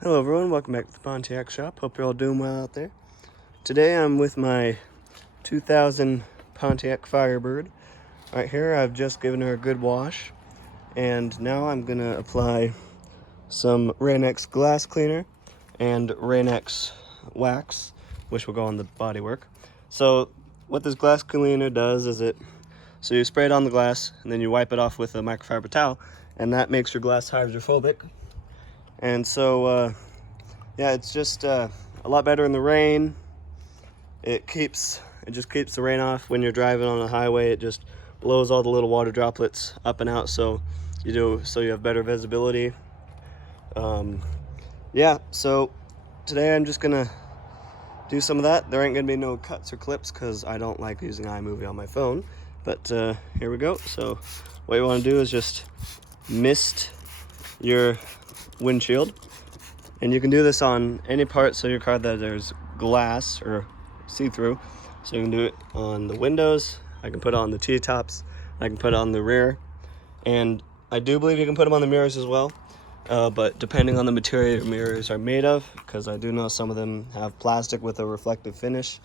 Hello everyone, welcome back to the Pontiac shop. Hope you're all doing well out there. Today I'm with my 2000 Pontiac Firebird. Right here, I've just given her a good wash, and now I'm gonna apply some Rain-X glass cleaner and Rain-X wax, which will go on the bodywork. So what this glass cleaner does is so you spray it on the glass and then you wipe it off with a microfiber towel, and that makes your glass hydrophobic. And so yeah, it's just a lot better in the rain. It just keeps the rain off when you're driving on a highway. It just blows all the little water droplets up and out, so you have better visibility. Yeah, so today I'm just gonna do some of that. There ain't gonna be no cuts or clips because I don't like using iMovie on my phone. But here we go. So what you want to do is just mist your windshield, and you can do this on any parts of your car that there's glass or see-through. So you can do it on the windows, I can put it on the T-tops, I can put it on the rear, and I do believe you can put them on the mirrors as well, but depending on the material your mirrors are made of, because I do know some of them have plastic with a reflective finish,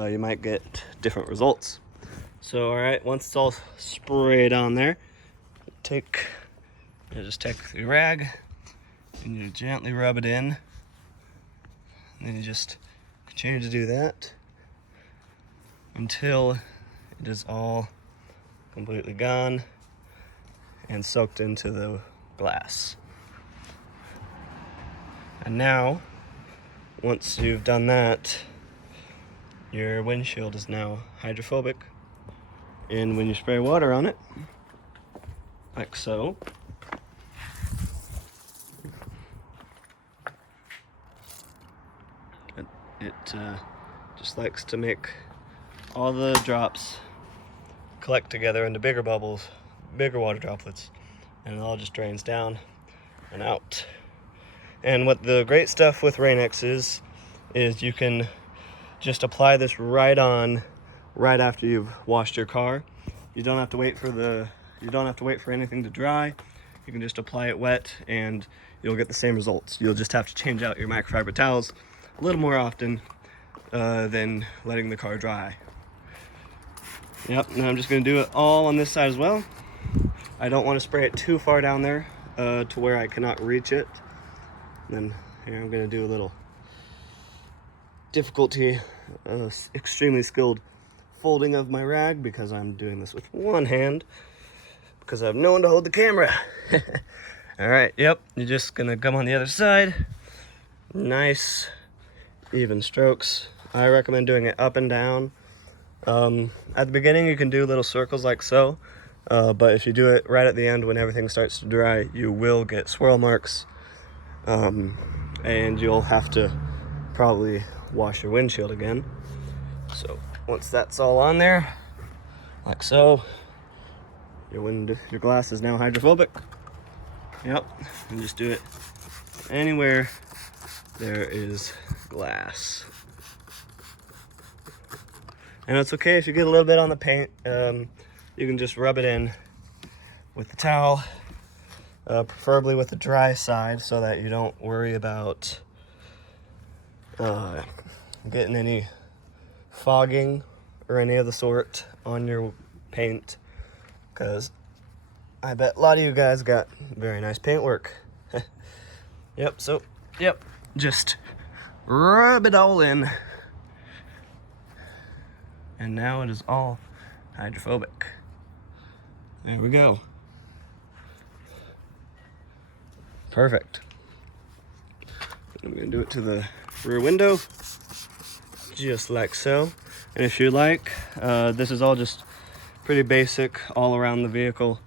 you might get different results. So alright, once it's all sprayed on there, just take the rag and you gently rub it in, and then you just continue to do that until it is all completely gone and soaked into the glass. And now, once you've done that, your windshield is now hydrophobic, and when you spray water on it, like so, it just likes to make all the drops collect together into bigger bubbles, bigger water droplets, and it all just drains down and out. And what the great stuff with Rain-X is you can just apply this right after you've washed your car. You don't have to wait for anything to dry. You can just apply it wet and you'll get the same results. You'll just have to change out your microfiber towels a little more often than letting the car dry. Yep, and I'm just going to do it all on this side as well. I don't want to spray it too far down there to where I cannot reach it. And then here I'm going to do a little extremely skilled folding of my rag, because I'm doing this with one hand because I have no one to hold the camera. Alright, yep, you're just going to come on the other side. Nice even strokes. I recommend doing it up and down. At the beginning you can do little circles like so, but if you do it right at the end when everything starts to dry, you will get swirl marks, and you'll have to probably wash your windshield again. So once that's all on there, like so, your glass is now hydrophobic. Yep, and just do it anywhere there is glass. And it's okay if you get a little bit on the paint. You can just rub it in with the towel, preferably with the dry side, so that you don't worry about getting any fogging or any of the sort on your paint, because I bet a lot of you guys got very nice paintwork. Yep, just rub it all in. And now it is all hydrophobic. There we go. Perfect. I'm gonna do it to the rear window, just like so. And if you like, this is all just pretty basic all around the vehicle,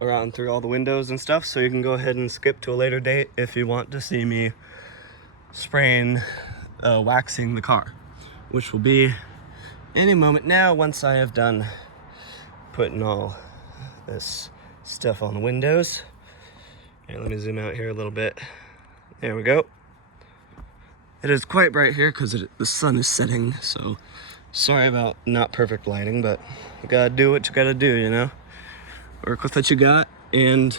around through all the windows and stuff, so you can go ahead and skip to a later date if you want to see me waxing the car, which will be any moment now once I have done putting all this stuff on the windows. And let me zoom out here a little bit. There we go. It is quite bright here because the sun is setting, so sorry about not perfect lighting, but you gotta do what you gotta do, you know? Work with what you got, and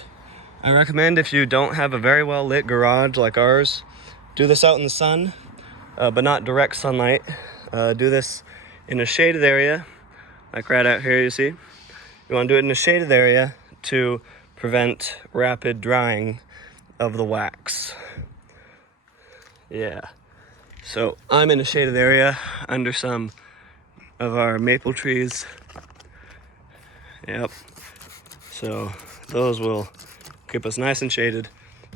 I recommend, if you don't have a very well lit garage like ours, do this out in the sun, but not direct sunlight. Do this in a shaded area, like right out here, you see. You want to do it in a shaded area to prevent rapid drying of the wax. Yeah. So I'm in a shaded area under some of our maple trees. Yep. So those will keep us nice and shaded,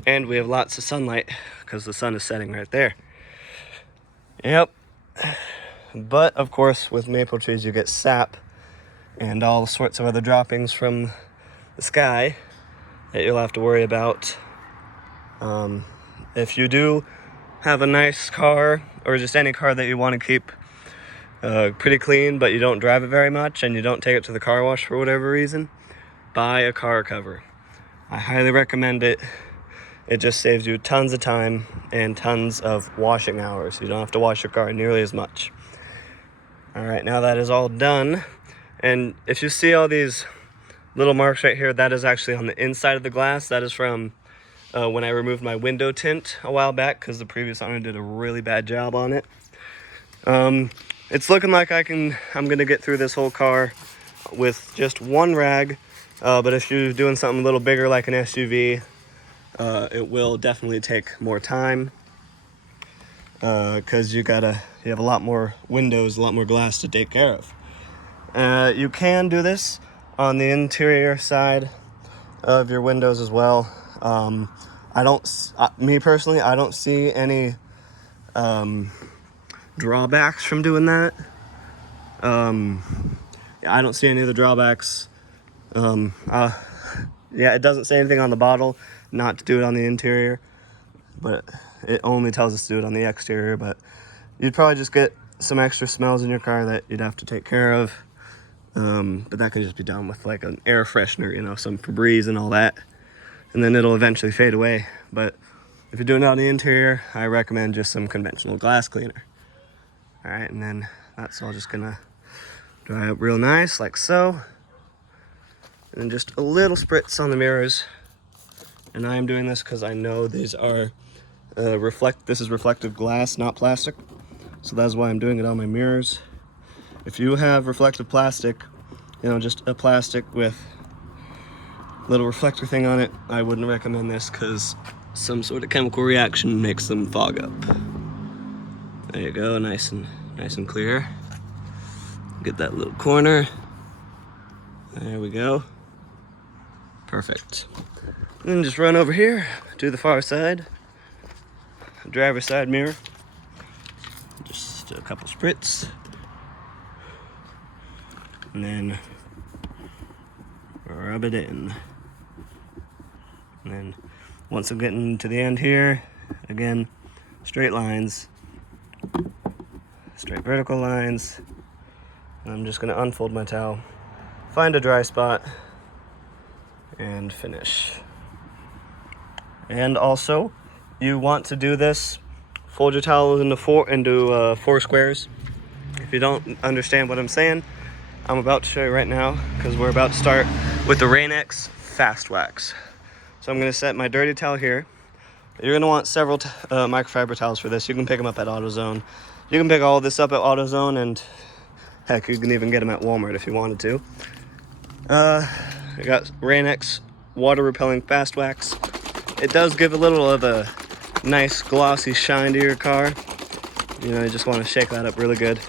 and we have lots of sunlight because the sun is setting right there. Yep. But of course, with maple trees you get sap and all sorts of other droppings from the sky that you'll have to worry about. If you do have a nice car, or just any car that you want to keep pretty clean, but you don't drive it very much and you don't take it to the car wash for whatever reason, buy a car cover. I highly recommend it. It just saves you tons of time and tons of washing hours. You don't have to wash your car nearly as much. All right, now that is all done. And if you see all these little marks right here, that is actually on the inside of the glass. That is from when I removed my window tint a while back, because the previous owner did a really bad job on it. It's looking like I'm gonna get through this whole car with just one rag, but if you're doing something a little bigger like an SUV, it will definitely take more time, because you have a lot more windows, a lot more glass to take care of. You can do this on the interior side of your windows as well. Me personally, I don't see any drawbacks from doing that. I don't see any of the drawbacks. Yeah, it doesn't say anything on the bottle not to do it on the interior, but it only tells us to do it on the exterior. But you'd probably just get some extra smells in your car that you'd have to take care of. But that can just be done with like an air freshener, some Febreze and all that, and then it'll eventually fade away. But if you're doing it on the interior, I recommend just some conventional glass cleaner. All right, and then that's all just gonna dry up real nice, like so. And then just a little spritz on the mirrors. And I am doing this because I know these are this is reflective glass, not plastic. So that's why I'm doing it on my mirrors. If you have reflective plastic, just a plastic with a little reflector thing on it, I wouldn't recommend this, because some sort of chemical reaction makes them fog up. There you go, nice and clear. Get that little corner. There we go. Perfect. And then just run over here to the far side, driver's side mirror. Just a couple spritz. And then rub it in. And then once I'm getting to the end here, again, straight lines, straight vertical lines. And I'm just gonna unfold my towel, find a dry spot, and finish. And also, you want to do this, fold your towel into four squares. If you don't understand what I'm saying, I'm about to show you right now, because we're about to start with the Rain-X Fast Wax. So I'm gonna set my dirty towel here. You're gonna want several microfiber towels for this. You can pick them up at AutoZone. You can pick all this up at AutoZone, and heck, you can even get them at Walmart if you wanted to. I got Rain-X Water Repelling Fast Wax. It does give a little of a nice glossy shine to your car. You just want to shake that up really good.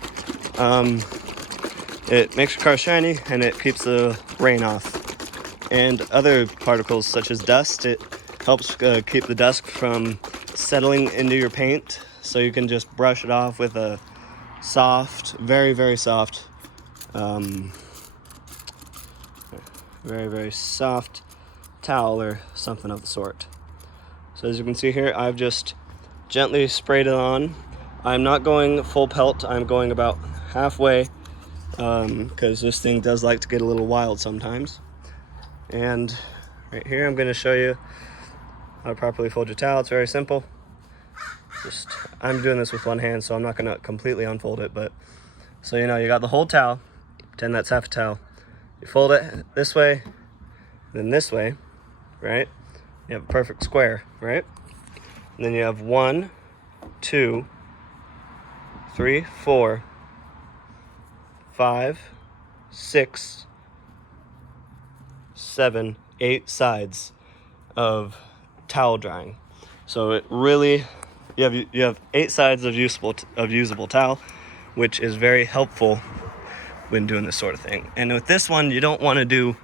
It makes your car shiny, and it keeps the rain off. And other particles such as dust, it helps keep the dust from settling into your paint. So you can just brush it off with a soft, very, very soft, very, very soft towel or something of the sort. So as you can see here, I've just gently sprayed it on. I'm not going full pelt, I'm going about halfway, because this thing does like to get a little wild sometimes. And right here, I'm gonna show you how to properly fold your towel. It's very simple. I'm doing this with one hand, so I'm not gonna completely unfold it, but so you got the whole towel, pretend that's half a towel. You fold it this way, then this way, right? You have a perfect square, right? And then you have 1, 2, 3, 4, 5, 6, 7, 8 sides of towel drying. So it really, you have 8 sides of usable towel, which is very helpful when doing this sort of thing. And with this one, you don't want to do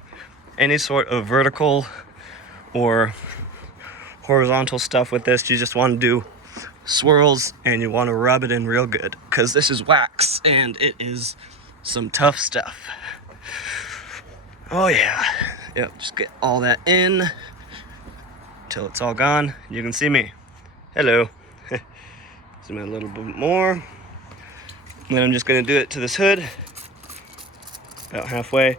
any sort of vertical or horizontal stuff with this. You just want to do swirls, and you want to rub it in real good, because this is wax and it is some tough stuff. Oh yeah. Yep, just get all that in till it's all gone. You can see me. Hello. Zoom in a little bit more. And then I'm just gonna do it to this hood, about halfway.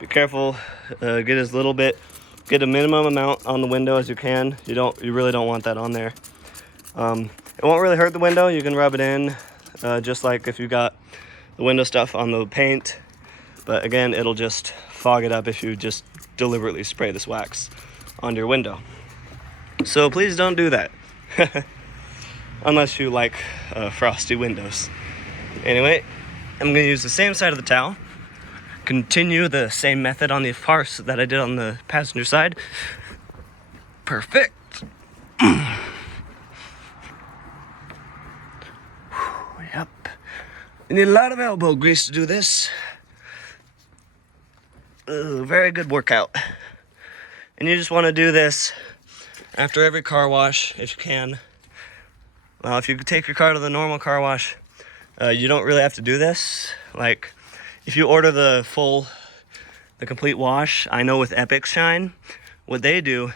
Be careful, get a minimum amount on the window as you can. You really don't want that on there. It won't really hurt the window. You can rub it in, just like if you got the window stuff on the paint. But again, it'll just fog it up if you just deliberately spray this wax onto your window. So please don't do that. Unless you like frosty windows. Anyway, I'm gonna use the same side of the towel. Continue the same method on the farce that I did on the passenger side. Perfect. Yep. You need a lot of elbow grease to do this. Very good workout. And you just want to do this after every car wash if you can. Well, if you take your car to the normal car wash, you don't really have to do this. Like, if you order the complete wash, I know with Epic Shine, what they do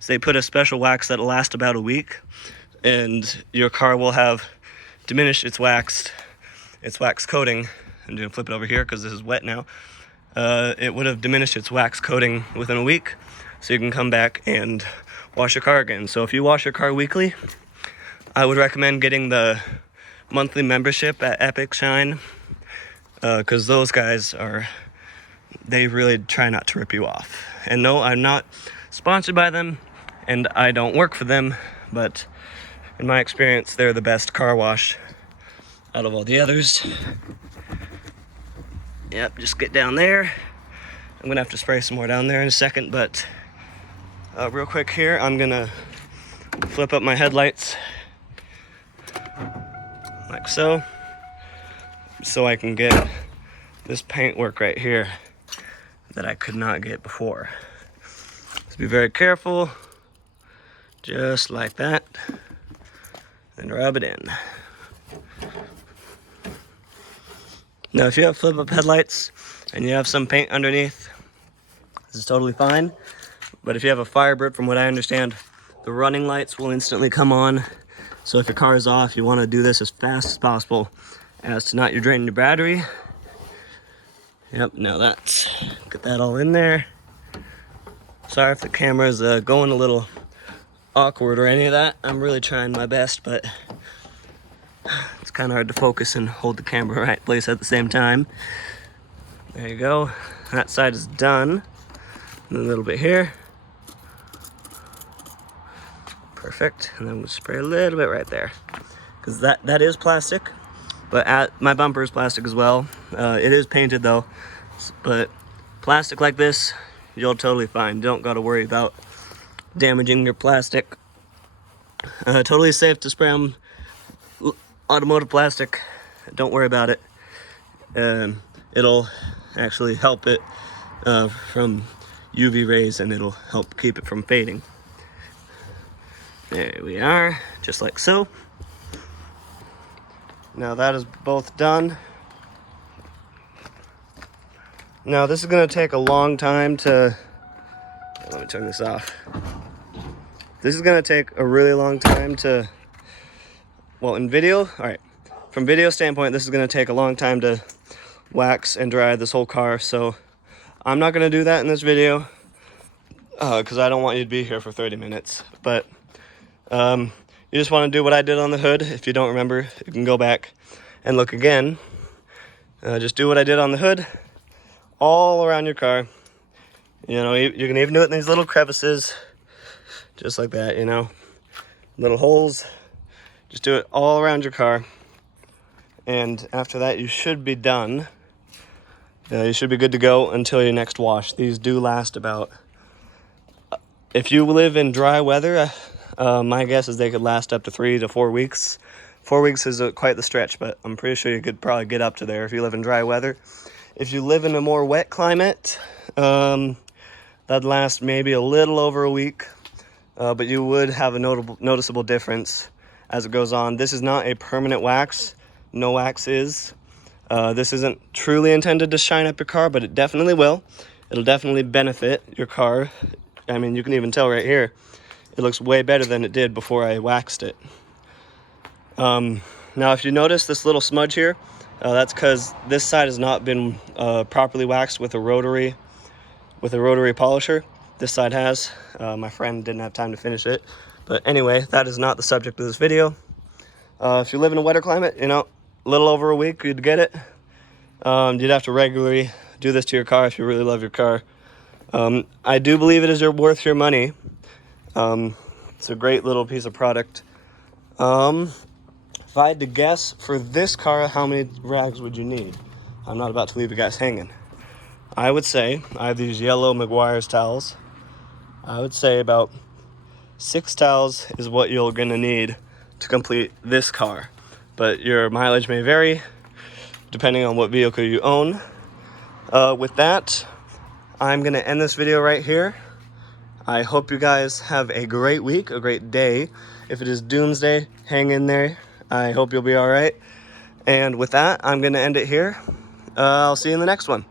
is they put a special wax that'll last about a week, and your car will have diminished its wax coating. I'm gonna flip it over here because this is wet now. It would have diminished its wax coating within a week, so you can come back and wash your car again. So if you wash your car weekly, I would recommend getting the monthly membership at Epic Shine, because those guys they really try not to rip you off. And no, I'm not sponsored by them, and I don't work for them, but in my experience, they're the best car wash out of all the others. Yep, just get down there. I'm gonna have to spray some more down there in a second, but real quick here, I'm gonna flip up my headlights like so I can get this paint work right here that I could not get before. So be very careful, just like that, and rub it in. Now, if you have flip-up headlights and you have some paint underneath, this is totally fine. But if you have a Firebird, from what I understand, the running lights will instantly come on. So if your car is off, you want to do this as fast as possible as to not drain your battery. Yep, now get that all in there. Sorry if the camera's going a little awkward or any of that. I'm really trying my best, but it's kind of hard to focus and hold the camera right place at the same time. There you go. That side is done. And a little bit here. Perfect. And then we'll spray a little bit right there, because that is plastic, but my bumper is plastic as well. It is painted though, but plastic like this, you'll totally fine. You don't got to worry about damaging your plastic. Totally safe to spray on automotive plastic. Don't worry about it. It'll actually help it from UV rays, and it'll help keep it from fading. There we are, just like so. Now that is both done. Now this is gonna take a long time to, let me turn this off. This is gonna take a really long time to, well, in video, all right, from video standpoint, this is gonna take a long time to wax and dry this whole car, so I'm not gonna do that in this video, because I don't want you to be here for 30 minutes, but you just want to do what I did on the hood. If you don't remember, you can go back and look again. Just do what I did on the hood all around your car. You know, you can even do it in these little crevices. just like that, you know, little holes. Just do it all around your car, and after that you should be done. You should be good to go until your next wash. These do last about, if you live in dry weather, my guess is they could last up to 3 to 4 weeks. 4 weeks is quite the stretch, but I'm pretty sure you could probably get up to there if you live in dry weather. If you live in a more wet climate, that'd last maybe a little over a week, but you would have a noticeable difference as it goes on. This is not a permanent wax. No wax is. This isn't truly intended to shine up your car, but it definitely will. It'll definitely benefit your car. I mean, you can even tell right here, it looks way better than it did before I waxed it. Now, if you notice this little smudge here, that's because this side has not been properly waxed with a rotary polisher. This side has. My friend didn't have time to finish it. But anyway, that is not the subject of this video. If you live in a wetter climate, you know, a little over a week, you'd get it. You'd have to regularly do this to your car if you really love your car. I do believe it is worth your money. It's a great little piece of product. If I had to guess for this car, how many rags would you need? I'm not about to leave you guys hanging. I would say, I have these yellow McGuire's towels. I would say about 6 towels is what you're gonna need to complete this car. But your mileage may vary depending on what vehicle you own. With that, I'm gonna end this video right here. I hope you guys have a great week, a great day. If it is doomsday, hang in there. I hope you'll be all right. And with that, I'm gonna end it here. I'll see you in the next one.